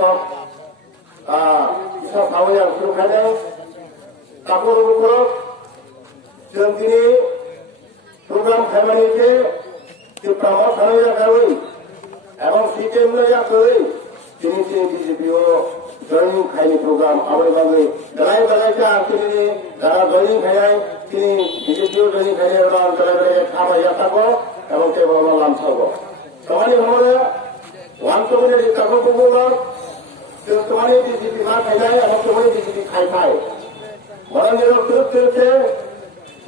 sok bisa tahu yang suruhannya takut ukur dan kini program family ke di promosi yang kali emang sistem yang kali kini BJP joining kali program awal kali dalai kan kini darah joining kali kini BJP joining kali orang terlalu apa ya takut emang ke bawah langsung kemarin hamaria langsung dari takut ukur তোমার BJP না খাই যায় এবং তোমার BJP খাই খায় বরং এর চলছে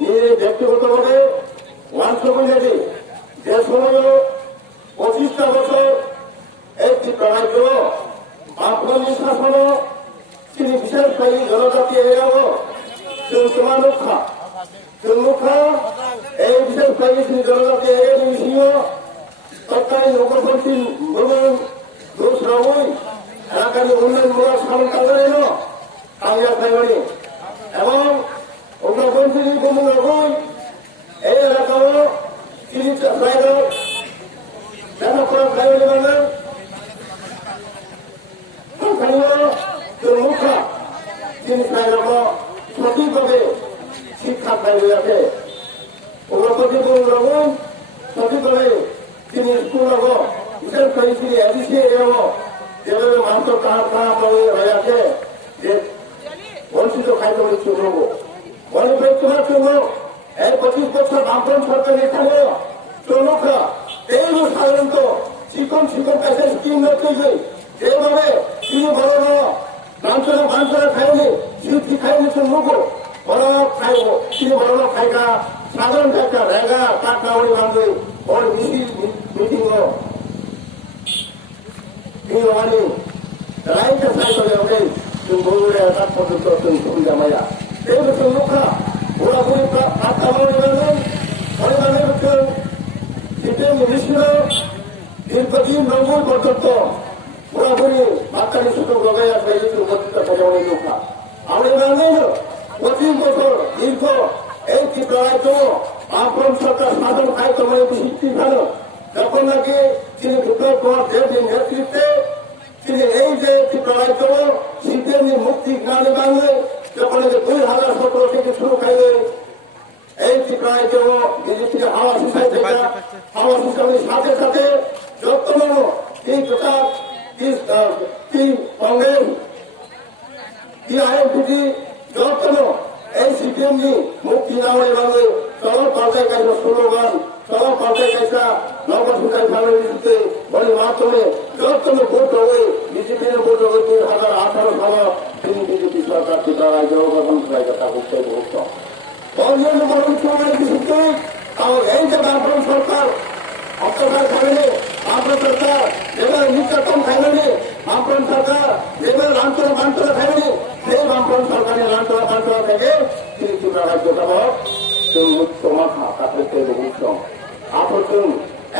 নিজে ব্যক্তিগতভাবে ওয়ানসমিনারি যে সময় 25টা বছর একটি প্রণাইত আপনার শাসন তিনি বিশেষ করে জনজাতি এরিয়াও তোমার মুখা এই বিশেষ করে তিনি জনজাতি এরিয়া মিশিয়ে সরকারি নগরপন্থী দোষ রবই এলাকার উন্নয়নমূলক সরকার এলো কাঙ্গা খাইবানি এবং উগ্রপন্থী বন্ধুগণ এই এলাকাও তিনি দেখা করা খাইবানি মানে মুখা তিনি খাইবাবো সঠিকভাবে শিক্ষা খাইবে আছে উগ্রপন্থী বন্ধুগণ সঠিকভাবে তিনি স্কুল হবো বিশেষ করে তিনি এডিসি এলো যেভাবে মানুষ খারাপ হয়ে আছে যে বঞ্চিত খাইতে বলে চলব অনেক তোমার চলব এই 25 বছর বামফ্রন্ট সরকার এখানে চলুকা এই সাধারণত শিক্ষণ কাছে স্কিম রয়েছে যেভাবে তিনি বড় বাঞ্চনা খাইনি শিল্পী খাইনি চলব বড় খাইব তিনি বড় খাইকা সাধারণ একটা রেগা টাকা ওই বান্ধব ওর meeting ini lain ke saya kalau orang tunggu dia tak patut tunggu jamaya. Dia betul muka, orang pun kata orang betul. Kita Malaysia, dipati nombor betul. Orang pun makan suatu gaya saya itu betul tak jauh muka. Orang wajib betul. Info, kita itu apa serta sahaja kait teman itu siapa? যখন নাকি তিনি বিপ্লব কুমার দেবের নেতৃত্বে তিনি এই যে প্রণায়িত শীতের মুক্তি গ্রামে বাংলে যখন 2017 থেকে শুরু খাইলে এই প্রণায়িত বিজেপির হাওয়া শিশাই থেকে হাওয়া শিশাইয়ের সাথে সাথে যত্ন এই প্রকার কি কংগ্রেস কি আইএনপিটি যত্ন এই সিপিএম মুক্তি না হয়ে বাংলে চলো পাল্টাই কাজ স্লোগান সব পাল্টে গেছে নবসরকারি ফ্যামিলিতে বলে মাধ্যমে যতন ভোট হবে বিজেপির ভোট হবে 2018 সালে তিনি বিজেপি সরকারকে দাঁড়ায় জনগণ কথা করতে ভোট অন্যান্য বড় সময় বিশুদ্ধ আর এই যে বামফ্রন্ট সরকার অত্যাচার খাবেনি বামফ্রন্ট সরকার যেভাবে নির্যাতন খাইবেনি বামফ্রন্ট সরকার যেভাবে লাঞ্ছনা খাইবেনি সেই বামফ্রন্ট সরকারের লাঞ্ছনা থেকে তিনি ত্রিপুরা রাজ্য সভা মুক্ত মাথা কাপড়তে বহু আপন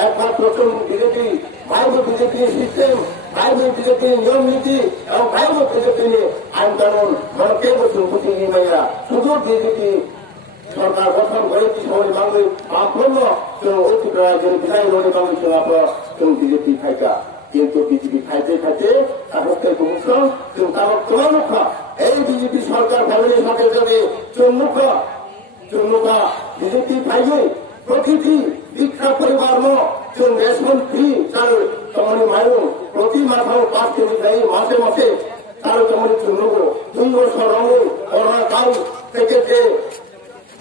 একমাত্র বিজেপি বাইরে বিজেপির সিস্টেম বাইরে বিজেপির নিয়ম নীতি এবং বাইরে বিজেপির আইন কানুন মনকে বসুন বুঝিয়ে মেয়েরা শুধু বিজেপি সরকার গঠন করে কি সময় বাংলা বামফ্রন্ট অতিপ্রায় বিদায় রোডে বাংলা চলাফল বিজেপি খাইকা কিন্তু বিজেপি খাইতে কাপড়তে বহু তোমার মুখা এই বিজেপি সরকার ফ্যামিলির সাথে যাবে চুন্মুখা বিজেপি পাইবে প্রকৃতি দীক্ষা পরিবার রেশন ফ্রি চালু তেমনি মায়ু প্রতি মাথাও 5 কেজি দেয় মাসে চালু তেমনি চুন্মুখ 2 বছর রঙ করোনা কাল থেকে যে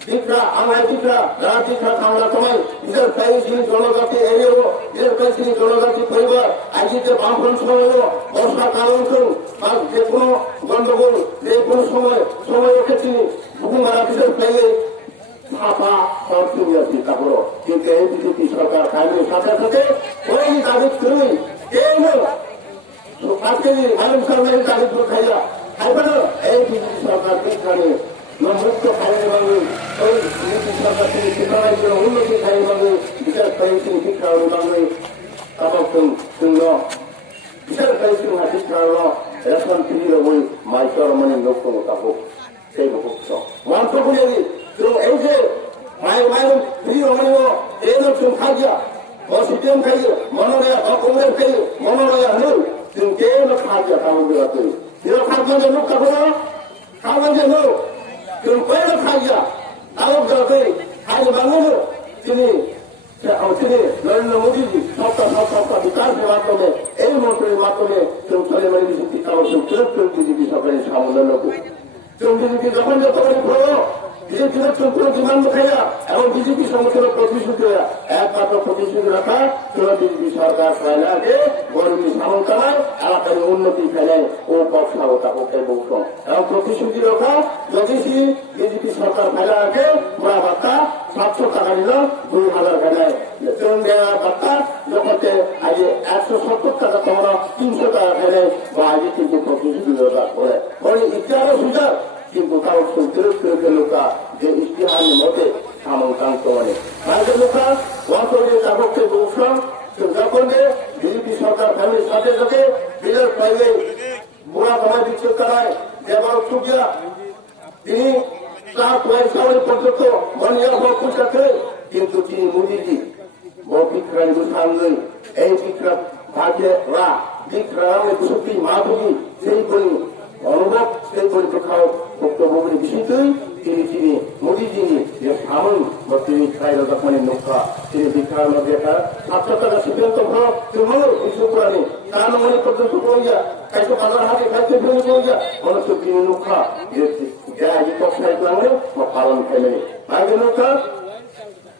দীক্ষা আমরা দীক্ষা যারা দীক্ষা খাওয়া সময় নিজের পাইছিনি জনজাতি এরিয়াও নিজের পাইছিনি জনজাতি পরিবার আজকে বামফ্রন্ট সময় বর্ষা কারণ যে কোনো গন্ডগোল যে কোনো সময় রেখেছিনি ভূমারা বিশেষ পাইলে ছাপা সরকারি আছে তারপর কিন্তু এই বিজেপি সরকার খাইলে সাথে সাথে ওই দাবি তুই কেন আজকে আলম সরকারি দাবি খাইলা খাইবে না এই বিজেপি সরকার এখানে মুক্ত খাইলে বাংলা ওই বিজেপি সরকার থেকে শিক্ষার জন্য উন্নতি খাইলে বাংলা বিশেষ করে তিনি শিক্ষা বাংলা তারপর শূন্য বিশেষ করে তিনি শিক্ষা রেশন ফ্রি বই মাইকর মানে লক্ষ্য মোতাবক সেই মুক্ত মাংস বলে এই যে মায়ের প্রিয় হইব এই লোক খাইয়া ও সিপিএম খাইয়ে মনোরয়া ও কংগ্রেস খাইয়ে মনোরয়া হল কেউ খাদ্য খাবো বেরোতে এরা খাদ্য লোক খাবো না খাবো যে লোক তুমি কয়টা খাইয়া তাও বেরোতে খাইলে বাংলো তিনি নরেন্দ্র মোদীজি সপ্তাহ বিকাশের মাধ্যমে এই মন্ত্রের মাধ্যমে তুমি চলে মানে বিজেপি কাউন্সিল ফেরত করে বিজেপি সরকারের সামনে লোক তুমি বিজেপি যখন যতক্ষণ করো বিজেপির কোনো ডিমান্ড খাইয়া এবং বিজেপি সমস্ত প্রতিশ্রুতি একমাত্র প্রতিশ্রুতি রাখা কোন বিজেপি সরকার ফেলাকে গরিবী সামন্তায় এলাকার উন্নতি ফেলে ও পক্ষাবতা পক্ষে বৌষ এবং প্রতিশ্রুতি রাখা যদি বিজেপি সরকার ফেলাকে পুরা বার্তা 700 টাকা নিল 2000 ফেলায় ট্রেন দেওয়া বার্তা যখন আজ 170 টাকা তোমরা 300 টাকা ফেলে বা আগে কিন্তু প্রতিশ্রুতি করে ইত্যাদি সুযোগ কিন্তু তাও সুন্দর লোকা যে ইতিহাসের মধ্যে সামঙ্কান্ত মানে ভারতের লোকা ওয়াসরের কাগজকে বৌসলাম যখন বিজেপি সরকার ফ্যামিলির সাথে সাথে বিলের পাইলে বুড়া সময় দিচ্ছে তারায় দেবার সুবিধা তিনি তার পয়সাওয়ারি পর্যন্ত মনিয়া হওয়া পৌঁছাতে কিন্তু তিনি মোদীজি বহু বিক্রয় সামনে এই বিক্রম ভাগ্যে রা বিক্রমের দুশক্তি মাধবী সেই বই অনুভব সেই পরিপ্রেক্ষায় বক্তব্যগুলি বিষয়তেই তিনি মোদীজিনি যে সামন বা তিনি খাইল তখন নৌকা তিনি বিক্রয় মধ্যে একটা 700 টাকা সিদ্ধান্ত ভাব তুমি বিশ্বপুরাণে তার মনে পর্যন্ত পৌঁছা খাইতে বাজার হাতে খাইতে ফেলে পৌঁছা মানুষ তিনি নৌকা পক্ষায় মানে পালন ফেলে আগে নৌকা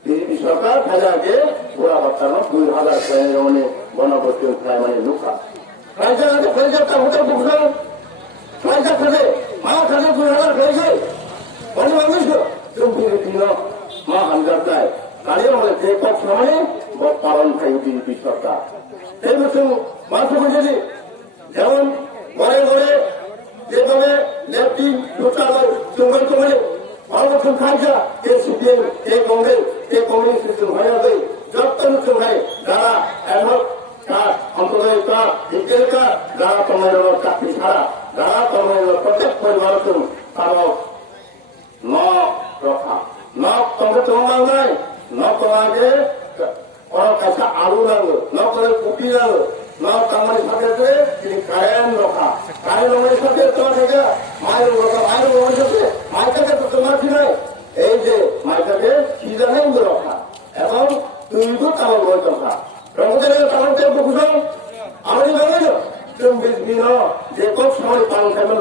বিজেপি সরকার ফেলে আগে পুরা বাচ্চানো 2000 মানে গণপতি খায় মানে নৌকা খাইতে হোটেল বুঝলাম পয়সা খেলে মা খেলে 2000 খেয়েছে অনেক মানুষ তুমি মা হামজার দেয় তাহলে আমাদের যে পক্ষ মানে পালন খাই বিজেপি সরকার এই বছর মাত্র বুঝেছি যেমন ঘরে ঘরে যেভাবে ল্যাপটিন শৌচালয় চুম্বল চলে অবক্ষণ খাইছা এ সিপিএম এ কংগ্রেস এ কমিউনিস্ট হয়ে যাবে যত হয় যারা এখন সম্প্রদায় যারা তোমার চাকরি ছাড়া যারা তোমার প্রত্যেক পরিবার তারা রক্ষা তোমাকে তোমার নাই তোমাকে কাছে আলু লাগলো করে কুপি লাগলো কামারির সাথে তিনি কারেন্ট রক্ষা কারেন্ট সাথে তোমার থেকে মায়ের রক্ষা মায়ের সাথে মাইটাকে তো তোমার কি নয় এই যে মাইটাকে কি জানে রক্ষা এবং তুই তো কামড় বই রক্ষা রমজানের কারণকে বুঝলাম আমি জানি তুমি যে কোন সময় পালন খাইবেন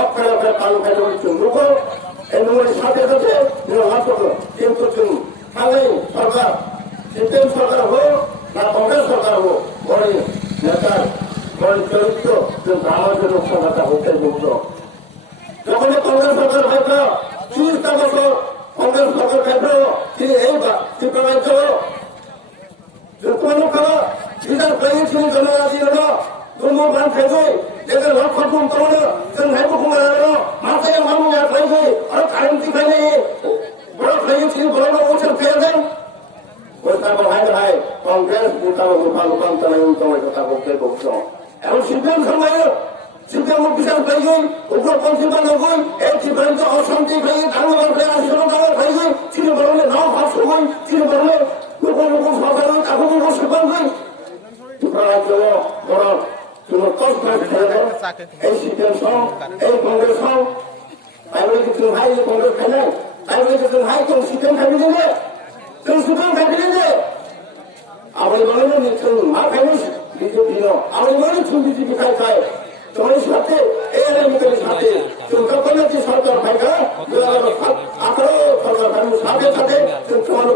অক্ষরে পালন খাইবেন লোক এই নম্বরের সাথে সাথে কিন্তু তুমি সরকার সিপিএম সরকার হোক না কংগ্রেস সরকার হোক বড় নেতার বড় চরিত্র কিন্তু আমাদের লোকসভাটা হতে মুক্ত যখন কংগ্রেস সরকার হয়তো 30টা বছর কংগ্রেস সরকার খাইবে তিনি এই চিত্রাঞ্চ কোনো খাওয়া বিধান পেয়েছিল জনরাজি হলো দুমুর গান খাইছে যেদের লক্ষ্য কম তোমার जों हायबो बुंनो हागौ माथाया मा मुङा खायसै आरो कारेन्टि खायनै बड़ खायसै बड़ ओसन खायदों ওইটার হাই কংগ্রেস নেতারা লোকাল তারা তোমার কথা বলতে বলছো এখন সিপিএম সময় সিপিএম বিচার পাই গই উগ্রপন্থী বানাবই এই সিদ্ধান্ত অশান্তি খাই ধারণা খাই আসলে দাওয়া খাই গই চিনি বরলে নাও ভাবছো গই চিনি বরলে লোক সরকার কাকু বসে পারবে তোমরা বড় তুমি কষ্ট করে এই সিপিএম সহ এই কংগ্রেস সহ তাই বলে কি তুমি ভাই কংগ্রেস খাই নাই তাই বলে কি তুমি ভাই তুমি সিপিএম খাইবে দেবে তুমি সুতরাং খাইবে দেবে আপনি বলেন মা খাইবে বিজেপি আপনি বলেন তুমি বিজেপি খাই তোমার সাথে এর মধ্যে সাথে তুমি কখন হচ্ছে সরকার ভাইকা 2018 সরকার ভাই সাথে সাথে তুমি তোমার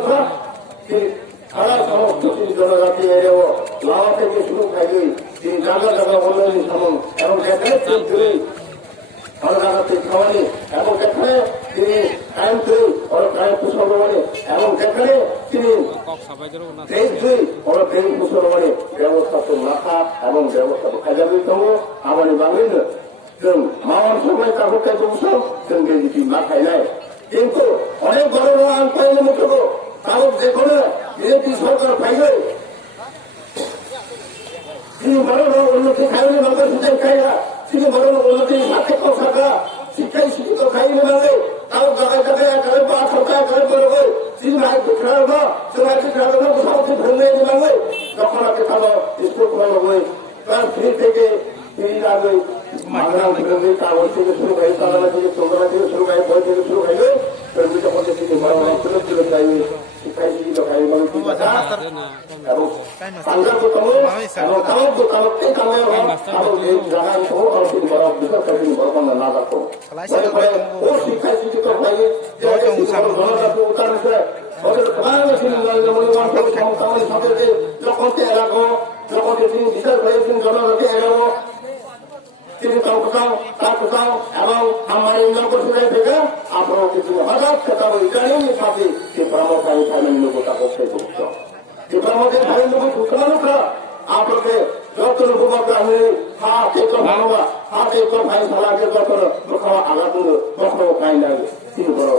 সারা সমস্ত জনজাতি এরেও লাভা থেকে শুরু খাইবে তিনি জায়গা জায়গা বললেন সামন এবং যেখানে চলছে জায়গাতে খাওয়ানি এবং যেখানে তিনি টাইম তৈরি ওর টাইম কুশলমানে এবং যেখানে তিনি ওরা ট্রেন কুশলমানে ব্যবস্থা তো রাখা এবং ব্যবস্থা তো খাই যাবে তো আমার বাংলাদেশ जों मावन সময় কাপড় খাইতে বসো जों বিজেপি না খাই নাই কিন্তু অনেক বড় বড় আইন পাইলে মুখে তাও যে কোনো বিজেপি সরকার পাইলে তিনি বড় বড় উন্নতি খাইলে নগর সুযোগ খাইলা তিনি বড় বড় উন্নতির সাথে থাকা শিক্ষায় শিক্ষিত খাইলে লাগে তাও জায়গায় জায়গায় একেবারে বা সরকার একেবারে বড় হয় তিনি ভাই খেলার না সবাইকে খেলার না কোথাও ভেঙে দিলাম যখন আপনি খাবো স্কুল খোলা হয় ক্লাস 3 থেকে আগে মাগরাম থেকে কাগজ থেকে শুরু করে কালামা থেকে চন্দ্রা থেকে শুরু করে বই থেকে শুরু করে দুইটা পঞ্চায়েত থেকে তুলে চাইবে শিক্ষায় শিক্ষিত খাই এবং পাঞ্জাব কামো এবং কামক কামকটাই কামে এবং এই জায়গায় সহ অনেক বড় বিশেষ করে বড় না রাখো ও শিক্ষায় শিক্ষিত খাই জনজাতি উত্তর ওদের সাথে যখন এলাকা যখন তিনি বিশেষ হয়েছেন জনজাতি এলাকা তিনি তাও এবং আমার ইন্ডিয়ান পরিষদের থেকে আপনার কিছু হাজার টাকা ইটালিয়ান সাথে যে প্রামকারী ফাইনাল লোকটা করতে করছো যে প্রামকের ফাইনাল লোক সুতরাং আপনাকে যত লোক আমি হাতে ভাই সালাকে যত লোক আঘাত কখনো খাই না তিনি বড়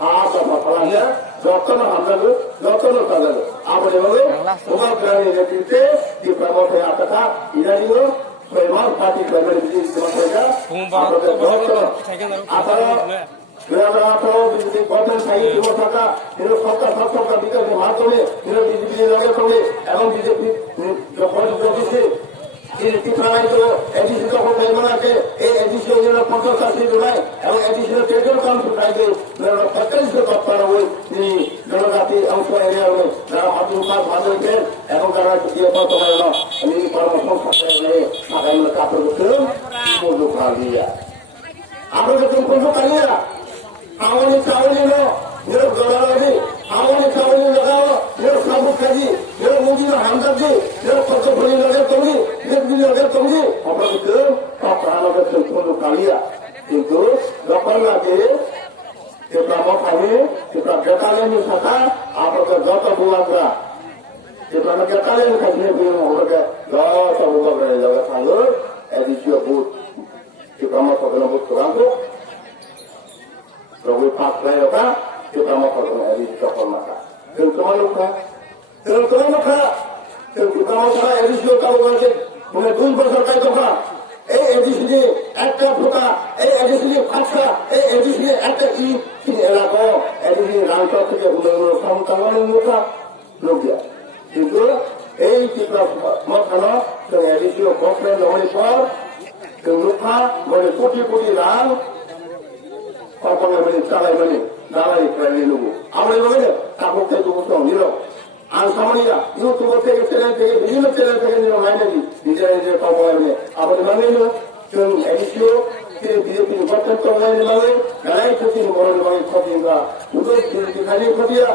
হাত ফালাকে যত্ন হামলাকে যত্ন তাদের আপনি বলে তোমার প্রাণী নেতৃত্বে যে প্রামকে আটা ইরানিও memang parti kami di Sumatera, atau di kota saya di Sumatera, itu kota kita di Matone, itu di negara kami, emang di kota ini kita itu edisi itu apa yang mana ke, edisi ini adalah pasal kasih itu lah, emang edisi itu kerja kan sudah itu, lalu pakai itu kapal awal ini, lalu nanti angsa area awal, lalu hati muka bahasa itu, emang karena dia apa tu mana, ini para masyarakat ini akan mereka berhukum, puluh kali ya, apa itu puluh kali ya, awal ini lo, dia berdoa lagi, awal ini lagawa, dia sambut lagi, dia mungkin hamzah lagi, dia pasal beri lagi tunggu. Tunggu, apa itu? Apa anak itu puluh kali ya? Itu, lepas lagi kita mau kami, kita berkali misalkan apa kerja bulan ber, kita nak berkali kasih punya orang ke, kerja bulan ber jaga tanggal, edisi but, kita mau pakai but kurang tu, lalu pakai apa? Kita mau pakai edisi kapal maka, tentuan luka, kita mau pakai edisi kapal maka. মানে 2 বছর কাজ করা এই ADC একটা ফোটা এই ADC পাঁচটা এই এডিসি একটা এলাকা এডিসি রামচর থেকে কামানোর মোটা লোক দেওয়া কিন্তু এই মতানো এডিসিও গভর্নমেন্ট হওয়ার পর লোকা মানে কোটি কোটি রান কখনো মানে চালাই মানে দাঁড়াই প্রায় নেব আমরা এভাবে কাপড় থেকে বসতাম নিল আর সামানিয়া ইউটিউব থেকে চ্যানেল থেকে বিভিন্ন চ্যানেল থেকে নিল লাইনে নিজের খবর আপনি মানে এডিসিও তিনি বিজেপি গঠন করলেন মানে গাড়াই ক্ষতি বড় ক্ষতি খালি ক্ষতিয়া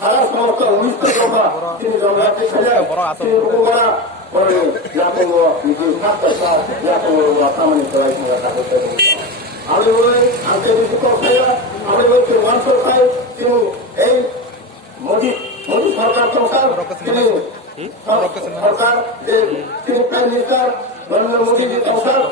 সারা সমস্ত 19টা কথা তিনি জনজাতি খাইয়া তিনি উপমারা করে জাতঙ্গ নিজে সাতটা সামান্য করাই আমি বলে আজকে কিছু খাইয়া আমি বলছি মানুষ খাই তিনি এই মোদী সরকার তিনি সরকার যে তিনি প্রাইম মিনিস্টার নরেন্দ্র মোদী যে সংসদ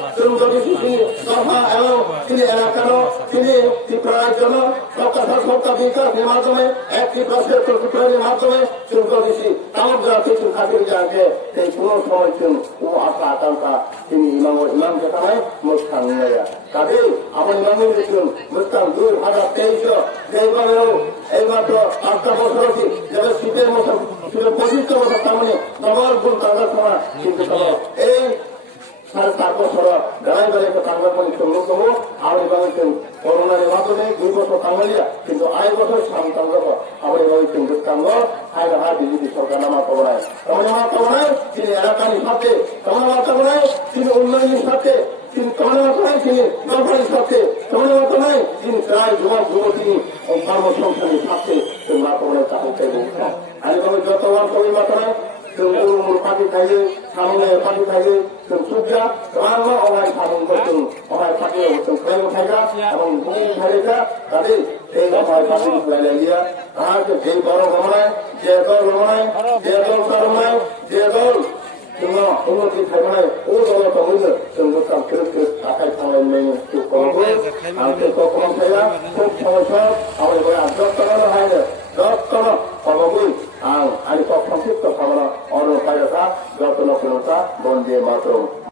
তিনি সভা এবং তিনি এলাকার তিনি ত্রিপুরার জন্য সবকা বিকাশের মাধ্যমে একটি ত্রিপুরার মাধ্যমে শুল্ক দিচ্ছি তাও কিছু খাতির যাকে এই পুরো সময় ও আশা আকাঙ্ক্ষা তিনি ইমামকে থামায় মুস্তান নিয়ে কাজে আমার ইমামের দেখুন মুস্তান 2023 যেইভাবেও এইমাত্র 5টা বছর আছে যাদের শীতের মতো শুধু 25 বছর তার মানে ডবল গুণ কাঙ্গাল করা কিন্তু এই 7.5 বছর গাড়াই বেড়ে কাঙ্গাল মানে সংগ্রহ করবো আর এবার করোনার মাধ্যমে 2 বছর কাঙ্গালিয়া কিন্তু 2 বছর সামতাঙ্গ আবার এবার হিন্দুস্তাঙ্গ হায় হায় বিজেপি সরকার নামা কবনায় তিনি এলাকার সাথে কবনায় তিনি উন্নয়নের সাথে তিনি কর্মসংস্থান তিনি দরবারের সাথে কর্মসংস্থান তিনি প্রায় যুবক যুবতী কর্মসংস্থানের সাথে না কবনায় চাকরি আমি তবে যতবার কবি মাত্রায় পাটি খাইলে সামনে পাটি খাইলে সুবিধা রান্না অনায় সাধন করতেন অনায় পাটি প্রেম খাইগা এবং ভূমি খাইগা তাদের এই অনায় পাটি খাইলে গিয়া আর যে বড় গমনায় যে দল গমনায় যে দল গমনায় যে দল উন্নতি থাকবে ও দল কমিল সংগঠন টাকায় খাওয়াই নেই খুব কম করে কম খাইলা খুব সমস্যা আমার আগ্রহ